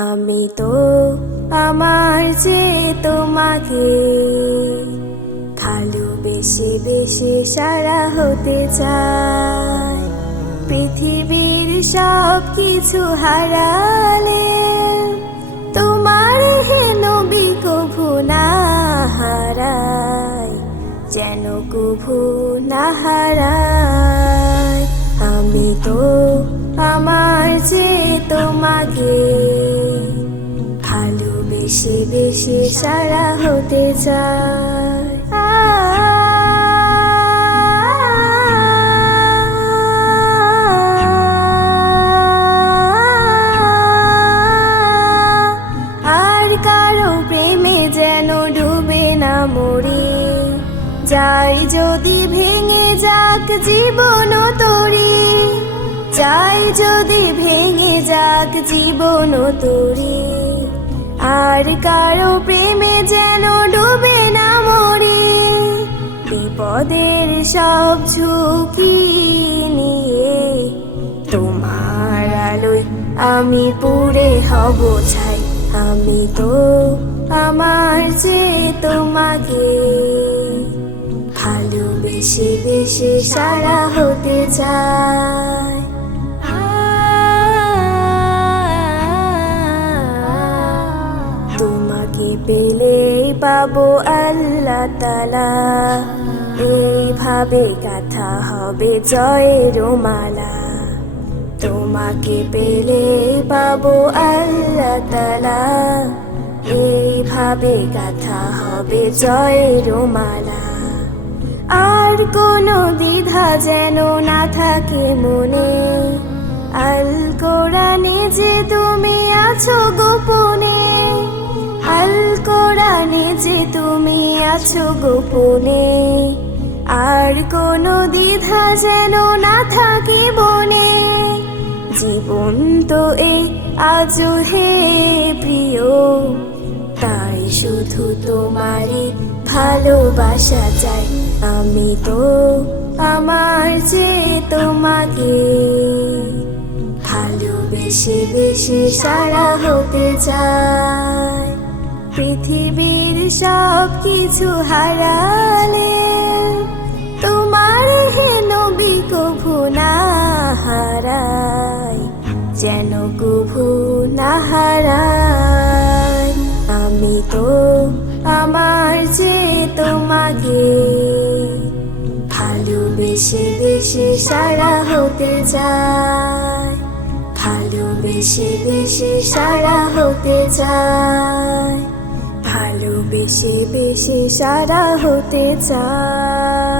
আমি তো আমার যে তোমাকে ভালোবেসে বেশি সারা হতে চাই। পৃথিবীর সব কিছু হারালে তোমার হে নবী কভু না হারাই, যেন কভু না হারাই। আমি তো আমার যে তোমাকে ভালোবেসে বেশি সারা হতে চাই আর কারও প্রেমে যেন ডুবে না মরি, যাই যদি ভেঙে যাক জীবন তরি চাই যদি ভেঙে যাক জীবন তরি। আর কারও প্রেমে যেন ডুবে না মরি, বিপদের সব ঝুঁকি নিয়ে তোমার আলোয় আমি পুরে হব ছাই। আমি তো আমার যে তোমাকে ভালোবেসে বেশি সারা হতে চাই। পাবো আল্লাহ তালা এইভাবে গাথা হবে জয়ের মালা। তোমাকে পেলে পাবো আল্লাহ তালা এইভাবে গাথা হবে জয়ের মালা। আর কোনো দ্বিধা যেন না থাকে মনে। আল কোরআনে যে তুমি আছো গোপনে যে তুমি আছো গোপনে, আর কোনো দ্বিধা যেন না থাকে বনে জীবন তো এই আজ হে প্রিয়, তাই শুধু তোমারই ভালোবাসা চাই। আমি তো আমার যে তোমাকে ভালোবেসে বেশি সারা হতে চাই। সব কিছু হারালে তোমার হে নবী কভু না হারাই যেন কভু না হারাই আমি তো আমার যে তোমাকে ভালোবেসে বেশি সারা হতে চাই, ভালোবেসে বেশি সারা হতে চাই। ভালোবেসে বেশি সারা হতে চাই